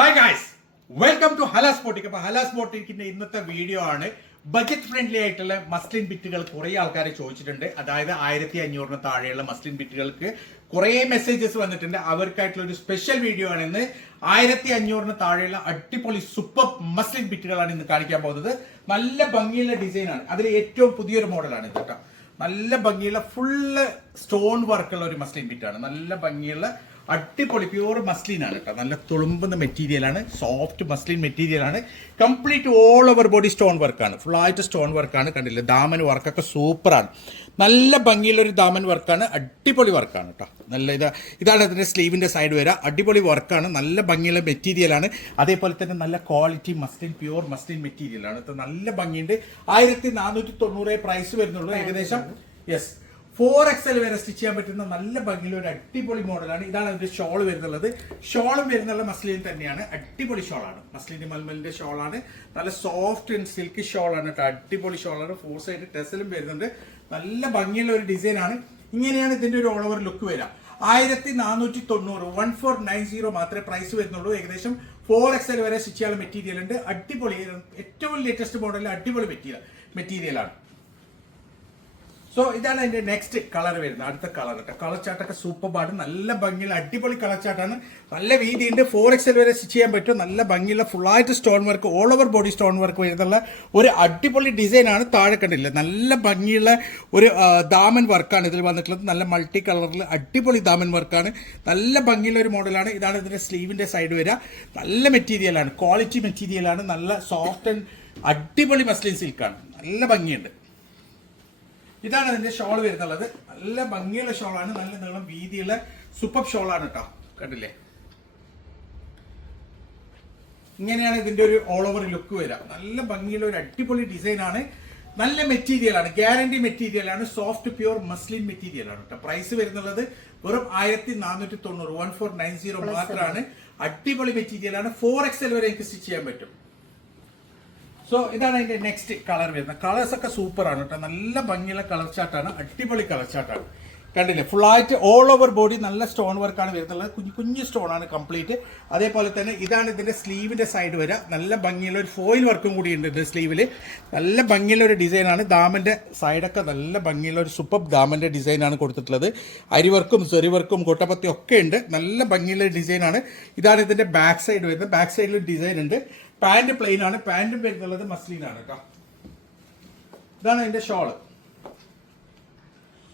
Hi guys, welcome to ഹല സ്പോട്ടിക്. അപ്പോൾ ഹല സ്പോട്ടിക്കിന്റെ ഇന്നത്തെ വീഡിയോ ആണ് ബജറ്റ് ഫ്രണ്ട്ലി ആയിട്ടുള്ള മസ്ലിൻ ബിറ്റുകൾ. കുറേ ആൾക്കാർ ചോദിച്ചിട്ടുണ്ട്, അതായത് 1500 താഴെയുള്ള മസ്ലിൻ ബിറ്റുകൾക്ക് കുറേ മെസ്സേജസ് വന്നിട്ടുണ്ട്. അവർക്കായിട്ടുള്ള ഒരു സ്പെഷ്യൽ വീഡിയോ ആണ് ഇന്ന്. 1500 താഴെയുള്ള അടിപൊളി സൂപ്പർ മസ്ലിൻ ബിറ്റുകളാണ് ഇന്ന് കാണിക്കാൻ പോകുന്നത്. നല്ല ഭംഗിയുള്ള ഡിസൈൻ ആണ്, അതിൽ ഏറ്റവും പുതിയൊരു മോഡലാണ് ഇത് കേട്ടോ. നല്ല ഭംഗിയുള്ള ഫുള്ള് സ്റ്റോൺ വർക്കുള്ള ഒരു മസ്ലിൻ ബിറ്റാണ്. നല്ല ഭംഗിയുള്ള അടിപൊളി പ്യൂർ മസ്ലിൻ ആണ് കേട്ടോ. നല്ല തുളുമ്പുന്ന മെറ്റീരിയൽ ആണ്, സോഫ്റ്റ് മസ്ലിൻ മെറ്റീരിയൽ ആണ്. Complete all over body stone വർക്കാണ്, ഫുള്ളായിട്ട് സ്റ്റോൺ വർക്കാണ്. കണ്ടില്ലേ, ദാമൻ വർക്കൊക്കെ സൂപ്പറാണ്. നല്ല ഭംഗിയുള്ള ഒരു ദാമൻ വർക്കാണ്, അടിപൊളി വർക്കാണ് കേട്ടോ. നല്ല ഇതാണ് അതിൻ്റെ സ്ലീവിൻ്റെ സൈഡ് വരിക. അടിപൊളി വർക്കാണ്, നല്ല ഭംഗിയുള്ള മെറ്റീരിയലാണ്. അതേപോലെ തന്നെ നല്ല ക്വാളിറ്റി മസ്ലിൻ, പ്യൂർ മസ്ലിൻ മെറ്റീരിയലാണ്. നല്ല ഭംഗിയുണ്ട്. 1490 പ്രൈസ് വരുന്നുള്ളൂ ഏകദേശം. യെസ്, 4XL വരെ സ്റ്റിച്ച് ചെയ്യാൻ പറ്റുന്ന നല്ല ഭംഗിയുള്ള ഒരു അടിപൊളി മോഡലാണ്. ഇതാണ് അതിന്റെ ഷോൾ വരുന്നുള്ളത്. ഷോളും വരുന്നുള്ള മസ്ലിൻ തന്നെയാണ്, അടിപൊളി ഷോളാണ്. മസ്ലിൻ മൽമലിന്റെ ഷോളാണ്, നല്ല സോഫ്റ്റ് ആൻഡ് സിൽക്കി ഷോളാണ് കേട്ടോ. അടിപൊളി ഷോളാണ്. 4 സൈഡ് ടെസലും വരുന്നുണ്ട്. നല്ല ഭംഗിയുള്ള ഒരു ഡിസൈൻ ആണ്. ഇങ്ങനെയാണ് ഇതിന്റെ ഒരു ഓൾ ഓവർ ലുക്ക് വരിക. 1490 1490 മാത്രമേ പ്രൈസ് വരുന്നുള്ളൂ. ഏകദേശം 4XL വരെ സ്റ്റിച്ച് ചെയ്യാനുള്ള മെറ്റീരിയൽ ഉണ്ട്. അടിപൊളി, ഏറ്റവും ലേറ്റസ്റ്റ് മോഡലിൽ അടിപൊളി മെറ്റീരിയലാണ്. സോ ഇതാണ് അതിന്റെ നെക്സ്റ്റ് കളർ വരുന്നത്. അടുത്ത കളർ കേട്ടോ. കളർ ചാർട്ടൊക്കെ സൂപ്പർ ആണ്, നല്ല ഭംഗിയുള്ള അടിപൊളി കളർ ചാർട്ടാണ്. നല്ല വീതിയുണ്ട്. 4XL വരെ സ്റ്റിച്ച് ചെയ്യാൻ പറ്റും. നല്ല ഭംഗിയുള്ള ഫുള്ളായിട്ട് stone work, all over body stone work വരുന്നുള്ള ഒരു അടിപൊളി ഡിസൈനാണ്. താഴെ കണ്ടില്ല, നല്ല ഭംഗിയുള്ള ഒരു ദാമൻ വർക്കാണ് ഇതിൽ വന്നിട്ടുള്ളത്. നല്ല മൾട്ടി കളറിൽ അടിപൊളി ദാമൻ വർക്കാണ്. നല്ല ഭംഗിയുള്ള ഒരു മോഡലാണ്. ഇതാണ് ഇതിന്റെ സ്ലീവിന്റെ സൈഡ് വരിക. നല്ല മെറ്റീരിയലാണ്, ക്വാളിറ്റി മെറ്റീരിയലാണ്. നല്ല സോഫ്റ്റ് ആൻഡ് അടിപൊളി മസ്ലിൻ സിൽക്കാണ്. നല്ല ഭംഗിയുണ്ട്. ഇതാണ് അതിന്റെ ഷോൾ വരുന്നുള്ളത്. നല്ല ഭംഗിയുള്ള ഷോളാണ്, നല്ല നീളം വീതിയുള്ള സൂപ്പർ ഷോളാണ് കേട്ടോ. കണ്ടില്ലേ, ഇങ്ങനെയാണ് ഇതിന്റെ ഒരു ഓൾ ഓവർ ലുക്ക് വരിക. നല്ല ഭംഗിയുള്ള ഒരു അടിപൊളി ഡിസൈൻ ആണ്. നല്ല മെറ്റീരിയൽ ആണ്, ഗ്യാരണ്ടി മെറ്റീരിയൽ ആണ്. സോഫ്റ്റ് പ്യൂർ മസ്ലിൻ മെറ്റീരിയൽ ആണ് കേട്ടോ. പ്രൈസ് വരുന്നുള്ളത് വെറും 1490 1490 മാത്രമാണ്. അടിപൊളി മെറ്റീരിയൽ ആണ്. 4XL വരെ എനിക്ക് സ്റ്റിച്ച് ചെയ്യാൻ പറ്റും. സോ ഇതാണ് അതിന്റെ നെക്സ്റ്റ് കളർ വരുന്നത്. കളേഴ്സ് ഒക്കെ സൂപ്പർ ആണ് കേട്ടോ. നല്ല ഭംഗിയുള്ള കളർ ചാർട്ടാണ്, അടിപൊളി കളർ ചാർട്ടാണ്. കണ്ടില്ലേ, ഫുള്ളായിട്ട് ഓൾ ഓവർ ബോഡി നല്ല സ്റ്റോൺ വർക്കാണ് വരുന്നുള്ളത്. കുഞ്ഞു സ്റ്റോൺ ആണ് കംപ്ലീറ്റ്. അതേപോലെ തന്നെ ഇതാണ് ഇതിന്റെ സ്ലീവിന്റെ സൈഡ് വരിക. നല്ല ഭംഗിയുള്ള ഒരു ഫോയിൽ വർക്കും കൂടി ഉണ്ട് ഇതിന്റെ സ്ലീവിൽ. നല്ല ഭംഗിയുള്ള ഒരു ഡിസൈനാണ്. ദാമന്റെ സൈഡൊക്കെ നല്ല ഭംഗിയുള്ള ഒരു സൂപ്പർ ദാമന്റെ ഡിസൈനാണ് കൊടുത്തിട്ടുള്ളത്. അരിവർക്കും സെറിവർക്കും കൊട്ടപ്പത്തി ഒക്കെ ഉണ്ട്. നല്ല ഭംഗിയുള്ള ഡിസൈനാണ്. ഇതാണ് ഇതിന്റെ ബാക്ക് സൈഡ് വരുന്നത്. ബാക്ക് സൈഡിൽ ഒരു ഡിസൈൻ ഉണ്ട്. പാന്റ് പ്ലെയിൻ ആണ്. പാന്റും വരുന്നുള്ളത് മസ്ലിൻ ആണ് കേട്ടോ. ഇതാണ് അതിന്റെ ഷോള്.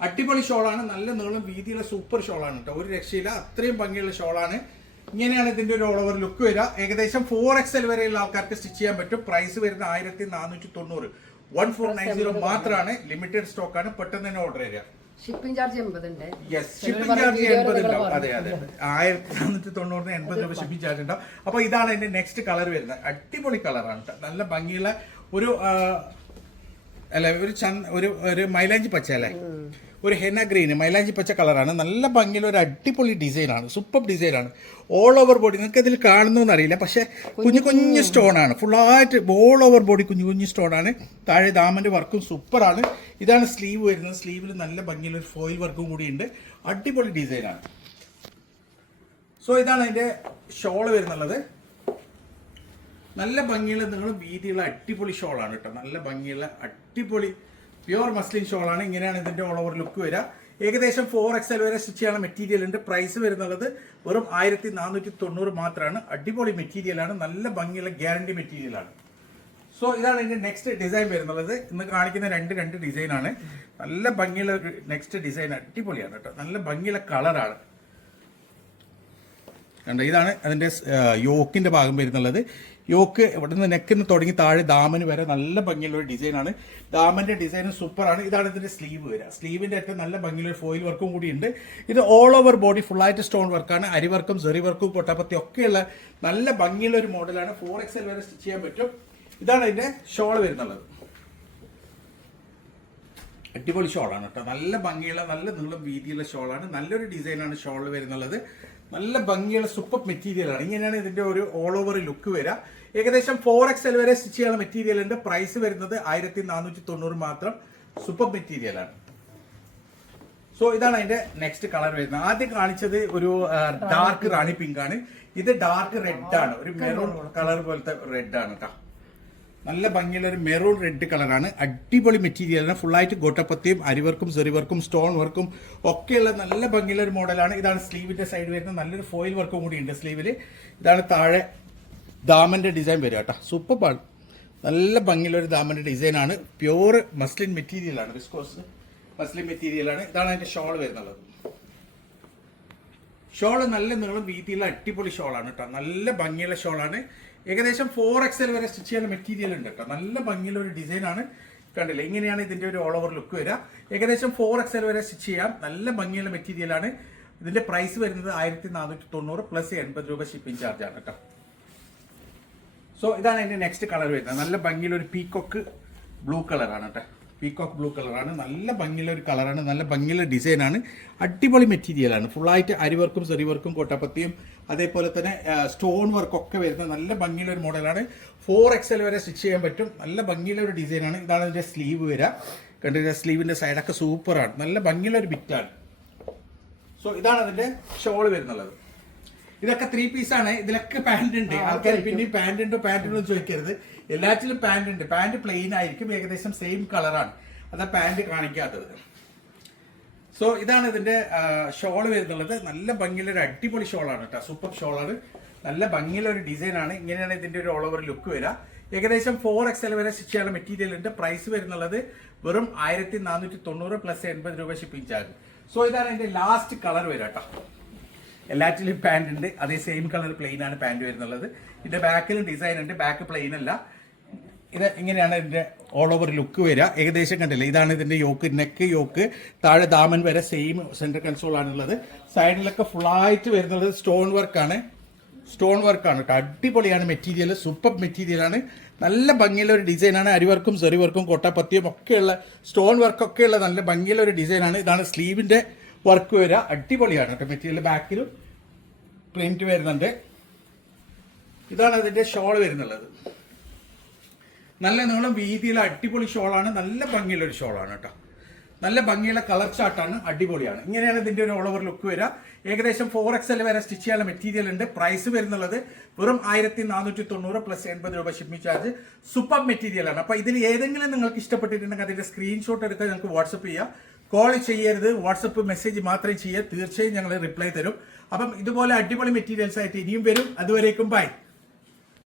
അടിപൊളി ഷോളാണ്, നല്ല നീളം വീതിയുള്ള സൂപ്പർ ഷോളാണ് കേട്ടോ. ഒരു രക്ഷയില്ല, അത്രയും ഭംഗിയുള്ള ഷോളാണ്. ഇങ്ങനെയാണ് ഇതിന്റെ ഒരു ഓൾ ഓവർ ലുക്ക് വരിക. ഏകദേശം 4XL വരെയുള്ള ആൾക്കാർക്ക് സ്റ്റിച്ച് ചെയ്യാൻ പറ്റും. പ്രൈസ് വരുന്ന 1490 1490 മാത്രമാണ്. ലിമിറ്റഡ് സ്റ്റോക്ക് ആണ്. പെട്ടെന്ന് തന്നെ ഓർഡർ ചെയ്യുക. ഷിപ്പിംഗ് ചാർജ് 80 ഉണ്ട്. യെസ്, ഷിപ്പിംഗ് ചാർജ് 80 ഉണ്ടാവും. അതെ 1490 80 രൂപ ഷിപ്പിംഗ് ചാർജ് ഉണ്ടാവും. അപ്പൊ ഇതാണ് അതിന്റെ നെക്സ്റ്റ് കളർ വരുന്നത്. അടിപൊളി കളറാണ് കേട്ടോ. നല്ല ഭംഗിയുള്ള ഒരു ഒരു മൈലാഞ്ചി പച്ച അല്ലേ, ഒരു ഹെന ഗ്രീൻ മൈലാഞ്ചി പച്ച കളറാണ്. നല്ല ഭംഗിയുള്ള ഒരു അടിപൊളി ഡിസൈനാണ്, സൂപ്പർ ഡിസൈനാണ്. ഓൾ ഓവർ ബോഡി നിങ്ങൾക്ക് ഇതിൽ കാണുന്നതെന്ന് അറിയില്ല, പക്ഷെ കുഞ്ഞു സ്റ്റോൺ ആണ്. ഫുള്ളായിട്ട് ഓൾ ഓവർ ബോഡി കുഞ്ഞു സ്റ്റോൺ ആണ്. താഴെ ദാമന്റെ വർക്കും സൂപ്പറാണ്. ഇതാണ് സ്ലീവ് വരുന്നത്. സ്ലീവിൽ നല്ല ഭംഗിയുള്ള ഒരു ഫോയിൽ വർക്കും കൂടി ഉണ്ട്. അടിപൊളി ഡിസൈനാണ്. സോ ഇതാണ് അതിന്റെ ഷോള് വരുന്നുള്ളത്. നല്ല ഭംഗിയുള്ള നിങ്ങൾ വീതിയുള്ള അടിപൊളി ഷോളാണ് കേട്ടോ. നല്ല ഭംഗിയുള്ള അടിപൊളി പ്യുവർ മസ്ലിൻ ഷോളാണ്. ഇങ്ങനെയാണ് ഇതിന്റെ ഓൾ ഓവർ ലുക്ക് വരിക. ഏകദേശം 4XL വരെ സ്റ്റിച്ച് ചെയ്യാനുള്ള മെറ്റീരിയൽ ഉണ്ട്. പ്രൈസ് വരുന്നുള്ളത് വെറും 1490 മാത്രമാണ്. അടിപൊളി മെറ്റീരിയലാണ്, നല്ല ഭംഗിയുള്ള ഗ്യാരണ്ടി മെറ്റീരിയലാണ്. സോ ഇതാണ് ഇതിന്റെ നെക്സ്റ്റ് ഡിസൈൻ വരുന്നുള്ളത്. ഇന്ന് കാണിക്കുന്ന രണ്ട് ഡിസൈനാണ്. നല്ല ഭംഗിയുള്ള നെക്സ്റ്റ് ഡിസൈൻ അടിപൊളിയാണ് കേട്ടോ. നല്ല ഭംഗിയുള്ള കളറാണ്. കണ്ടോ, ഇതാണ് അതിന്റെ യോക്കിന്റെ ഭാഗം വരുന്നുള്ളത്. യോക്ക് ഇവിടെ നിന്ന് നെക്കിന് തുടങ്ങി താഴെ ദാമന് വരെ നല്ല ഭംഗിയുള്ള ഒരു ഡിസൈനാണ്. ദാമന്റെ ഡിസൈൻ സൂപ്പറാണ്. ഇതാണ് ഇതിന്റെ സ്ലീവ് വരിക. സ്ലീവിന്റെ ഏറ്റവും നല്ല ഭംഗിയുള്ള ഒരു ഫോയിൽ വർക്കും കൂടി ഉണ്ട്. ഇത് ഓൾ ഓവർ ബോഡി ഫുള്ളായിട്ട് സ്റ്റോൺ വർക്കാണ്. അരിവർക്കും സെറി വർക്കും പൊട്ടാപ്പത്തി ഒക്കെയുള്ള നല്ല ഭംഗിയുള്ള ഒരു മോഡലാണ്. 4XL വരെ സ്റ്റിച്ച് ചെയ്യാൻ പറ്റും. ഇതാണ് അതിന്റെ ഷോൾ വരുന്നുള്ളത്. അടിപൊളി ഷോളാണ് കേട്ടോ. നല്ല ഭംഗിയുള്ള നല്ല നീളം വീതിയുള്ള ഷോളാണ്. നല്ലൊരു ഡിസൈനാണ് ഷോൾ വരുന്നുള്ളത്. നല്ല ഭംഗിയുള്ള സൂപ്പർ മെറ്റീരിയലാണ്. ഇങ്ങനെയാണ് ഇതിന്റെ ഒരു ഓൾ ഓവർ ലുക്ക് വരിക. ഏകദേശം 4XL വരെ സ്റ്റിച്ച് ചെയ്യാനുള്ള മെറ്റീരിയൽ ഉണ്ട്. പ്രൈസ് വരുന്നത് 1490 മാത്രം. സൂപ്പർ മെറ്റീരിയലാണ്. സോ ഇതാണ് അതിന്റെ നെക്സ്റ്റ് കളർ വരുന്നത്. ആദ്യം കാണിച്ചത് ഒരു ഡാർക്ക് റാണി പിങ്ക് ആണ്. ഇത് ഡാർക്ക് റെഡ് ആണ്, ഒരു മെറൂൺ കളർ പോലത്തെ റെഡ് ആണ് കേട്ടോ. നല്ല ഭംഗിയുള്ള ഒരു മെറൂൺ റെഡ് കളറാണ്. അടിപൊളി മെറ്റീരിയലാണ്. ഫുള്ളായിട്ട് ഗോട്ടപ്പത്തിയും അരിവർക്കും സെറിവർക്കും സ്റ്റോൺ വർക്കും ഒക്കെയുള്ള നല്ല ഭംഗിയുള്ള ഒരു മോഡലാണ്. ഇതാണ് സ്ലീവിന്റെ സൈഡ് വരുന്നത്. നല്ലൊരു ഫോയിൽ വർക്കും കൂടി ഉണ്ട് സ്ലീവിൽ. ഇതാണ് താഴെ ദാമന്റെ ഡിസൈൻ വരിക കേട്ടോ. സൂപ്പറാണ്. നല്ല ഭംഗിയുള്ള ഒരു ദാമന്റെ ഡിസൈനാണ്. പ്യൂർ മസ്ലിൻ മെറ്റീരിയലാണ്, വിസ്കോസ് മസ്ലിൻ മെറ്റീരിയലാണ്. ഇതാണ് അതിന്റെ ഷോൾ വരുന്നത്. ഷോള് നല്ല നീളം വീതിയുള്ള അടിപൊളി ഷോളാണ് കേട്ടോ. നല്ല ഭംഗിയുള്ള ഷോളാണ്. ഏകദേശം 4XL വരെ സ്റ്റിച്ച് ചെയ്യാൻ മെറ്റീരിയൽ ഉണ്ട് കേട്ടോ. നല്ല ഭംഗിയുള്ള ഒരു ഡിസൈനാണ്. കണ്ടില്ലേ, ഇങ്ങനെയാണ് ഇതിന്റെ ഒരു ഓൾ ഓവർ ലുക്ക് വരിക. ഏകദേശം 4XL വരെ സ്റ്റിച്ച് ചെയ്യാം. നല്ല ഭംഗിയുള്ള മെറ്റീരിയലാണ്. ഇതിന്റെ പ്രൈസ് വരുന്നത് 1490 പ്ലസ് 80 രൂപ ഷിപ്പിംഗ് ചാർജ് ആണ് കേട്ടോ. സോ ഇതാണ് അതിന്റെ നെക്സ്റ്റ് കളർ വരുന്നത്. നല്ല ഭംഗിയുള്ള ഒരു പീകോക്ക് ബ്ലൂ കളറാണ് കേട്ടോ. പീകോക്ക് ബ്ലൂ കളറാണ്. നല്ല ഭംഗിയുള്ള ഒരു കളറാണ്. നല്ല ഭംഗിയുള്ള ഡിസൈനാണ്. അടിപൊളി മെറ്റീരിയലാണ്. ഫുള്ളായിട്ട് അരിവർക്കും സെറിവർക്കും കോട്ടപ്പത്തിയും അതേപോലെ തന്നെ സ്റ്റോൺ വർക്കൊക്കെ വരുന്ന നല്ല ഭംഗിയുള്ള ഒരു മോഡലാണ്. 4XL വരെ സ്റ്റിച്ച് ചെയ്യാൻ പറ്റും. നല്ല ഭംഗിയുള്ള ഒരു ഡിസൈനാണ്. ഇതാണ് ഇതിന്റെ സ്ലീവ് വരിക. കണ്ടിട്ട് സ്ലീവിന്റെ സൈഡൊക്കെ സൂപ്പറാണ്. നല്ല ഭംഗിയുള്ള ഒരു ബിറ്റാണ്. സോ ഇതാണ് അതിന്റെ ഷോൾ വരുന്നുള്ളത്. ഇതൊക്കെ 3 പീസാണ്. ഇതിലൊക്കെ പാന്റ് ഉണ്ട്. ആൾക്കാർ പിന്നെയും പാന്റ് ഉണ്ടോ ചോദിക്കരുത്. എല്ലാറ്റിലും പാന്റ് ഉണ്ട്. പാന്റ് പ്ലെയിൻ ആയിരിക്കും. ഏകദേശം സെയിം കളറാണ്. അതാ പാന്റ് കാണിക്കാത്തത്. സോ ഇതാണ് ഇതിന്റെ ഷോള് വരുന്നുള്ളത്. നല്ല ഭംഗിയുള്ള ഒരു അടിപൊളി ഷോളാണ് കേട്ടോ. സൂപ്പർ ഷോളാണ്. നല്ല ഭംഗിയുള്ള ഒരു ഡിസൈനാണ്. ഇങ്ങനെയാണ് ഇതിന്റെ ഒരു ഓൾ ഓവർ ലുക്ക് വരിക. ഏകദേശം 4XL വരെ സ്റ്റിച്ച് ചെയ്യാനുള്ള മെറ്റീരിയൽ ഉണ്ട്. പ്രൈസ് വരുന്നുള്ളത് വെറും 1490 പ്ലസ് 80 രൂപ ഷിപ്പിംഗ് ചാർജ്. സോ ഇതാണ് ഇതിന്റെ ലാസ്റ്റ് കളർ വരിക കേട്ടോ. എല്ലാറ്റിലും പാന്റ് ഉണ്ട്. അതേ സെയിം കളർ പ്ലെയിൻ ആണ് പാന്റ് വരുന്നുള്ളത്. ഇതിന്റെ ബാക്കിലും ഡിസൈൻ ഉണ്ട്. ബാക്ക് പ്ലെയിൻ അല്ല. ഇത് ഇങ്ങനെയാണ് ഇതിന്റെ ഓൾ ഓവർ ലുക്ക് വരിക. ഏകദേശം കണ്ടില്ലേ, ഇതാണ് ഇതിന്റെ യോക്ക്, നെക്ക് യോക്ക്. താഴെ ദാമൻ വരെ സെയിം സെന്റർ കൺസോൾ ആണുള്ളത്. സൈഡിലൊക്കെ ഫുള്ളായിട്ട് വരുന്നത് സ്റ്റോൺ വർക്കാണ്. സ്റ്റോൺ വർക്കാണ് കേട്ടോ. അടിപൊളിയാണ് മെറ്റീരിയൽ. സൂപ്പർ മെറ്റീരിയലാണ്. നല്ല ഭംഗിയുള്ള ഒരു ഡിസൈനാണ്. അരിവർക്കും സെറിവർക്കും കൊട്ടാപ്പത്തിയും ഒക്കെയുള്ള സ്റ്റോൺ വർക്കൊക്കെയുള്ള നല്ല ഭംഗിയുള്ള ഒരു ഡിസൈനാണ്. ഇതാണ് സ്ലീവിന്റെ വർക്ക് വരിക. അടിപൊളിയാണ് കേട്ടോ. മെറ്റീരിയൽ ബാക്കിലും പ്രിന്റ് വരുന്നുണ്ട്. ഇതാണ് അതിന്റെ ഷോൾ വരുന്നുള്ളത്. നല്ല നീളം വീതിയുള്ള അടിപൊളി ഷോളാണ്. നല്ല ഭംഗിയുള്ള ഒരു ഷോളാണ് കേട്ടോ. നല്ല ഭംഗിയുള്ള കളർ ചാർട്ടാണ്. അടിപൊളിയാണ്. ഇങ്ങനെയാണ് ഇതിന്റെ ഒരു ഓൾ ഓവർ ലുക്ക് വരിക. ഏകദേശം 4XL വരെ സ്റ്റിച്ച് ചെയ്യാനുള്ള മെറ്റീരിയൽ ഉണ്ട്. പ്രൈസ് വരുന്നുള്ളത് വെറും 1490 പ്ലസ് 80 രൂപ ഷിപ്പിംഗ് ചാർജ്. സൂപ്പർ മെറ്റീരിയൽ ആണ്. അപ്പൊ ഇതിൽ ഏതെങ്കിലും നിങ്ങൾക്ക് ഇഷ്ടപ്പെട്ടിട്ടുണ്ടെങ്കിൽ അതിന്റെ സ്ക്രീൻഷോട്ട് എടുത്ത് ഞങ്ങൾക്ക് വാട്സപ്പ് ചെയ്യാം. കോൾ ചെയ്യരുത്, വാട്സപ്പ് മെസ്സേജ് മാത്രമേ ചെയ്യുക. തീർച്ചയായും ഞങ്ങൾ റിപ്ലൈ തരും. അപ്പം ഇതുപോലെ അടിപൊളി മെറ്റീരിയൽസ് ആയിട്ട് ഇനിയും വരും. അതുവരേക്കും ബൈ.